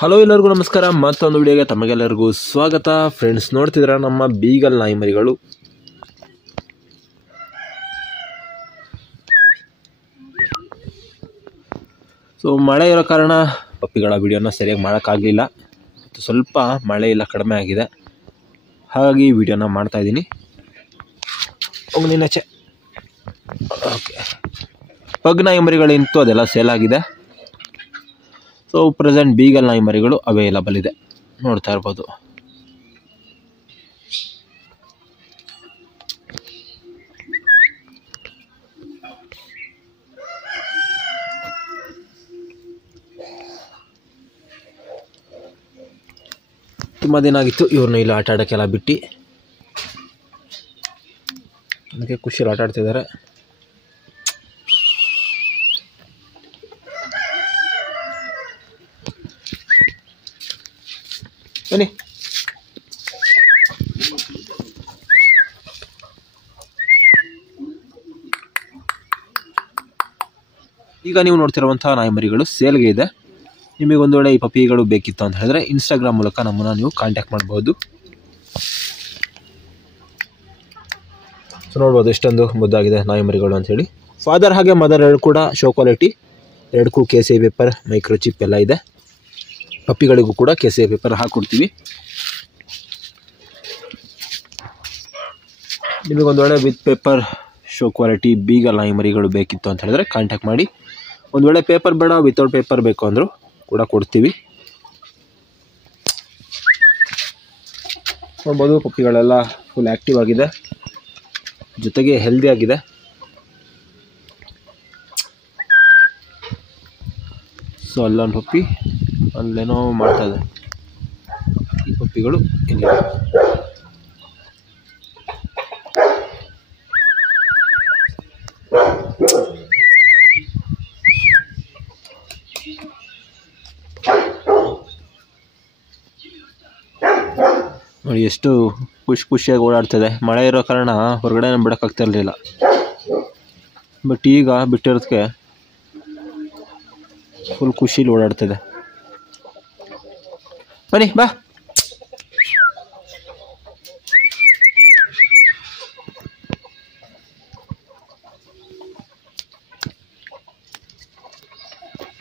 Hello ಎಲ್ಲರಿಗೂ ನಮಸ್ಕಾರ. ಮತ್ತೊಂದು ವಿಡಿಯೋಗೆ ತಮಗೆಲ್ಲರಿಗೂ ಸ್ವಾಗತ. ಫ್ರೆಂಡ್ಸ್, ನೋಡ್ತಿದ್ರ ನಮ್ಮ ಬೀಗಲ್ ನಾಯಿ ಮರಿಗಳು. ಸೊ ಮಳೆ ಇರೋ ಕಾರಣ ಪಪ್ಪಿಗಳ ವಿಡಿಯೋನ ಸರಿಯಾಗಿ ಮಾಡೋಕ್ಕಾಗಲಿಲ್ಲ. ಸ್ವಲ್ಪ ಮಳೆ ಎಲ್ಲ ಕಡಿಮೆ ಆಗಿದೆ, ಹಾಗಾಗಿ ವಿಡಿಯೋನ ಮಾಡ್ತಾ ಇದ್ದೀನಿ. ನೀನಾಚೆ ಓಕೆ. ಪಗ್ ನಾಯಿ ಮರಿಗಳಿಂತೂ ಅದೆಲ್ಲ ಸೇಲ್ ಆಗಿದೆ. ಸೊ ಪ್ರೆಸೆಂಟ್ ಬೀಗಲ್ ನಾಯಿ ಮರಿಗಳು ಅವೈಲಬಲ್ ಇದೆ, ನೋಡ್ತಾ ಇರ್ಬೋದು. ತುಂಬ ದಿನ ಆಗಿತ್ತು ಇವ್ರನ್ನ ಇಲ್ಲಿ ಆಟ ಆಡೋಕ್ಕೆಲ್ಲ ಬಿಟ್ಟು. ಅದಕ್ಕೆ ಖುಷಿಯಲ್ಲಿ ಆಟ ಆಡ್ತಿದ್ದಾರೆ. ಬನ್ನಿ. ಈಗ ನೀವು ನೋಡ್ತಿರುವಂತಹ ನಾಯಿ ಮರಿಗಳು ಸೇಲ್ಗೆ ಇದೆ. ನಿಮಗೆ ಒಂದು ವೇಳೆ ಈ ಪಪ್ಪಿಗಳು ಬೇಕಿತ್ತು ಅಂತ ಹೇಳಿದ್ರೆ ಇನ್ಸ್ಟಾಗ್ರಾಮ್ ಮೂಲಕ ನಮ್ಮನ್ನು ನೀವು ಕಾಂಟ್ಯಾಕ್ಟ್ ಮಾಡ್ಬೋದು. ಸೊ ನೋಡ್ಬೋದು ಎಷ್ಟೊಂದು ಮುದ್ದಾಗಿದೆ ನಾಯಿ ಮರಿಗಳು ಅಂಥೇಳಿ. ಫಾದರ್ ಹಾಗೆ ಮದರ್ ಎರಡು ಕೂಡ ಶೋ ಕ್ವಾಲಿಟಿ, ಎರಡಕ್ಕೂ KCI ಪೇಪರ್, ಮೈಕ್ರೋಚಿಪ್ ಎಲ್ಲ ಇದೆ. ಪಪ್ಪಿಗಳಿಗೂ ಕೂಡ KCI ಪೇಪರ್ ಹಾಕ್ಕೊಡ್ತೀವಿ. ನಿಮಗೊಂದು ವೇಳೆ with paper show quality beagle ನಾಯಿ ಮರಿಗಳು ಬೇಕಿತ್ತು ಅಂತ ಹೇಳಿದ್ರೆ ಕಾಂಟ್ಯಾಕ್ಟ್ ಮಾಡಿ. ಒಂದು ವೇಳೆ ಪೇಪರ್ ಬೇಡ, ವಿತೌಟ್ ಪೇಪರ್ ಬೇಕು ಅಂದರೂ ಕೂಡ ಕೊಡ್ತೀವಿ. ನೋಡ್ಬೋದು ಪಪ್ಪಿಗಳೆಲ್ಲ ಫುಲ್ ಆ್ಯಕ್ಟಿವ್ ಆಗಿದೆ, ಜೊತೆಗೆ ಹೆಲ್ದಿ ಆಗಿದೆ. ಸೊ ಅಲ್ಲೊಂದು ಪಪ್ಪಿ ಅಲ್ಲೇನೋ ಮಾಡ್ತಾಯಿದೆ. ಈ ಪಪ್ಪಿಗಳು ಇಲ್ಲಿ ನೋಡಿ ಎಷ್ಟು ಖುಷಿಯಾಗಿ ಓಡಾಡ್ತಿದೆ. ಮಳೆ ಇರೋ ಕಾರಣ ಹೊರಗಡೆ ಬಿಡೋಕ್ಕಾಗ್ತಾ ಇರಲಿಲ್ಲ, ಬಟ್ ಈಗ ಬಿಟ್ಟಿರೋದಕ್ಕೆ ಫುಲ್ ಖುಷಿಲಿ ಓಡಾಡ್ತಿದೆ. ಬನ್ನಿ ಬಾ.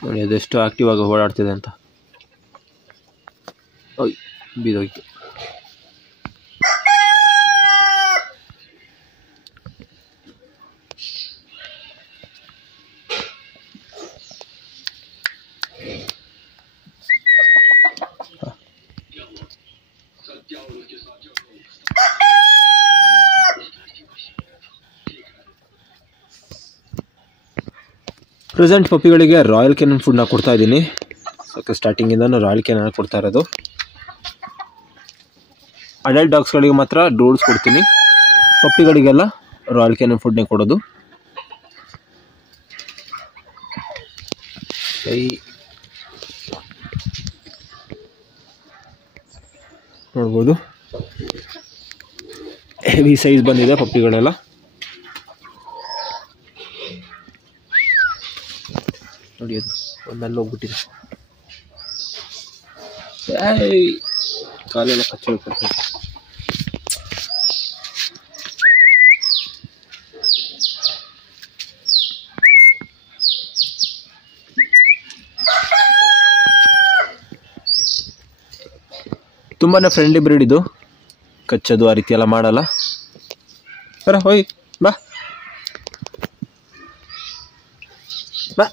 ನೋಡಿ ಅದೆಷ್ಟು ಆಕ್ಟಿವ್ ಆಗಿ ಓಡಾಡ್ತಿದೆ ಅಂತ. ಓಯ್ ಬೀದೋಯ್ತು. ಪ್ರೆಸೆಂಟ್ ಪಪ್ಪಿಗಳಿಗೆ ರಾಯಲ್ ಕೆನನ್ ಫುಡ್ನ ಕೊಡ್ತಾ ಇದ್ದೀನಿ. ಸ್ಟಾರ್ಟಿಂಗಿಂದನೂ ರಾಯಲ್ ಕೆನನ್ ಕೊಡ್ತಾ ಇರೋದು. ಅಡಲ್ಟ್ ಡಾಗ್ಸ್ಗಳಿಗೆ ಮಾತ್ರ ಡೂಡ್ಸ್ ಕೊಡ್ತೀನಿ, ಪಪ್ಪಿಗಳಿಗೆಲ್ಲ ರಾಯಲ್ ಕೆನನ್ ಫುಡ್ನೇ ಕೊಡೋದು. ನೋಡ್ಬೋದು ಹೆವಿ ಸೈಜ್ ಬಂದಿದೆ ಪಪ್ಪಿಗಳೆಲ್ಲ. ನೋಡಿ ಅದು ಒಂದಲ್ಲಿ ಹೋಗ್ಬಿಟ್ಟಿದೆ, ಕಾಲೆಲ್ಲ ಕಚ್ಚೋಗ್ಬಿಡ್ತದೆ. ತುಂಬಾನೇ ಫ್ರೆಂಡ್ಲಿ ಬ್ರೀಡ್ ಇದು, ಕಚ್ಚೋದು ಆ ರೀತಿ ಎಲ್ಲ ಮಾಡಲ್ಲ. ಬರ ಹೋಯ್ ಬಾ ಬಾ.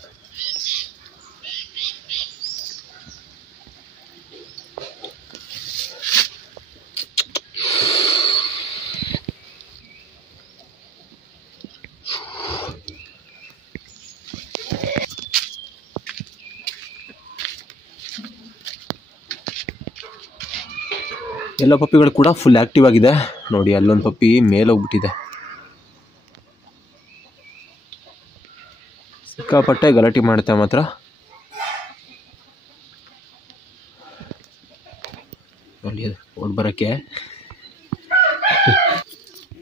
ಎಲ್ಲ ಪಪ್ಪಿಗಳು ಕೂಡ ಫುಲ್ ಆ್ಯಕ್ಟಿವ್ ಆಗಿದೆ. ನೋಡಿ ಅಲ್ಲೊಂದು ಪಪ್ಪಿ ಮೇಲೆ ಹೋಗ್ಬಿಟ್ಟಿದೆ. ಸಿಕ್ಕಾಪಟ್ಟೆ ಗಲಾಟೆ ಮಾಡುತ್ತೆ ಮಾತ್ರ. ನೋಡಿ ಅದು ಓಡ್ ಬರೋಕ್ಕೆ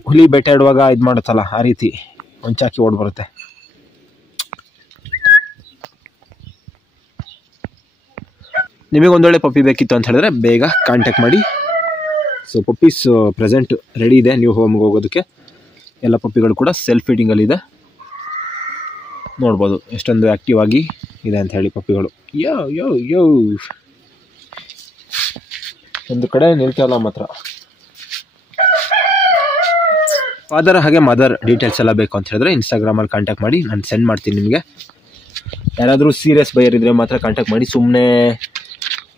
ಹುಲಿ ಬೇಟೆಯಾಡುವಾಗ ಇದು ಮಾಡುತ್ತಲ್ಲ ಆ ರೀತಿ ಒಂಚಾಕಿ ಓಡ್ ಬರುತ್ತೆ. ನಿಮಗೆ ಒಂದೊಳ್ಳೆ ಪಪ್ಪಿ ಬೇಕಿತ್ತು ಅಂತ ಹೇಳಿದ್ರೆ ಬೇಗ ಕಾಂಟ್ಯಾಕ್ಟ್ ಮಾಡಿ. ಸೊ ಪಪ್ಪೀಸ್ ಪ್ರೆಸೆಂಟ್ ರೆಡಿ ಇದೆ ನ್ಯೂ ಹೋಮ್ಗೆ ಹೋಗೋದಕ್ಕೆ. ಎಲ್ಲ ಪಪ್ಪಿಗಳು ಕೂಡ ಸೆಲ್ಫ್ ಫೀಡಿಂಗಲ್ಲಿದೆ. ನೋಡ್ಬೋದು ಎಷ್ಟೊಂದು ಆ್ಯಕ್ಟಿವ್ ಆಗಿ ಇದೆ ಅಂತ ಹೇಳಿ ಪಪ್ಪಿಗಳು. ಯೋ ಯೋ ಯೋ ಒಂದು ಕಡೆ ನಿಲ್ತಲ್ಲ ಮಾತ್ರ. ಫಾದರ್ ಹಾಗೆ ಮದರ್ ಡೀಟೇಲ್ಸ್ ಎಲ್ಲ ಬೇಕು ಅಂತ ಹೇಳಿದ್ರೆ ಇನ್ಸ್ಟಾಗ್ರಾಮಲ್ಲಿ ಕಾಂಟ್ಯಾಕ್ಟ್ ಮಾಡಿ, ನಾನು ಸೆಂಡ್ ಮಾಡ್ತೀನಿ ನಿಮಗೆ. ಯಾರಾದರೂ ಸೀರಿಯಸ್ ಬೈಯರ್ ಇದ್ದರೆ ಮಾತ್ರ ಕಾಂಟ್ಯಾಕ್ಟ್ ಮಾಡಿ. ಸುಮ್ಮನೆ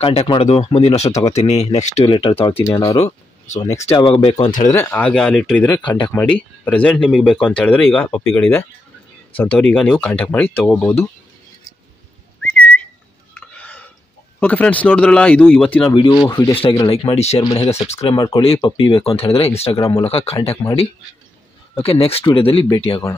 ಕಾಂಟ್ಯಾಕ್ಟ್ ಮಾಡೋದು ಮುಂದಿನ ವರ್ಷ ತೊಗೋತೀನಿ, ನೆಕ್ಸ್ಟ್ ಲೆಟರ್ ತೊಗೊಳ್ತೀನಿ ಅನ್ನೋರು. ಸೊ ನೆಕ್ಸ್ಟ್ ಯಾವಾಗ ಬೇಕು ಅಂತ ಹೇಳಿದ್ರೆ ಆಗ ಆ ಲೆಟ್ರ್ ಇದ್ದರೆ ಕಾಂಟ್ಯಾಕ್ಟ್ ಮಾಡಿ. ಪ್ರೆಸೆಂಟ್ ನಿಮಗೆ ಬೇಕು ಅಂತ ಹೇಳಿದ್ರೆ ಈಗ ಪಪ್ಪಿಗಳಿದೆ, ಸೊ ಅಂಥವ್ರು ಈಗ ನೀವು ಕಾಂಟ್ಯಾಕ್ಟ್ ಮಾಡಿ ತೊಗೋಬೋದು. ಓಕೆ ಫ್ರೆಂಡ್ಸ್, ನೋಡಿದ್ರಲ್ಲ, ಇದು ಇವತ್ತಿನ ವಿಡಿಯೋ ಇಷ್ಟ ಆಗಿರೋ ಲೈಕ್ ಮಾಡಿ, ಶೇರ್ ಮಾಡಿ, ಹಾಗೆ ಸಬ್ಸ್ಕ್ರೈಬ್ ಮಾಡ್ಕೊಳ್ಳಿ. ಪಪ್ಪಿ ಬೇಕು ಅಂತ ಹೇಳಿದ್ರೆ ಇನ್ಸ್ಟಾಗ್ರಾಮ್ ಮೂಲಕ ಕಾಂಟ್ಯಾಕ್ಟ್ ಮಾಡಿ. ಓಕೆ, ನೆಕ್ಸ್ಟ್ ವಿಡಿಯೋದಲ್ಲಿ ಭೇಟಿಯಾಗೋಣ.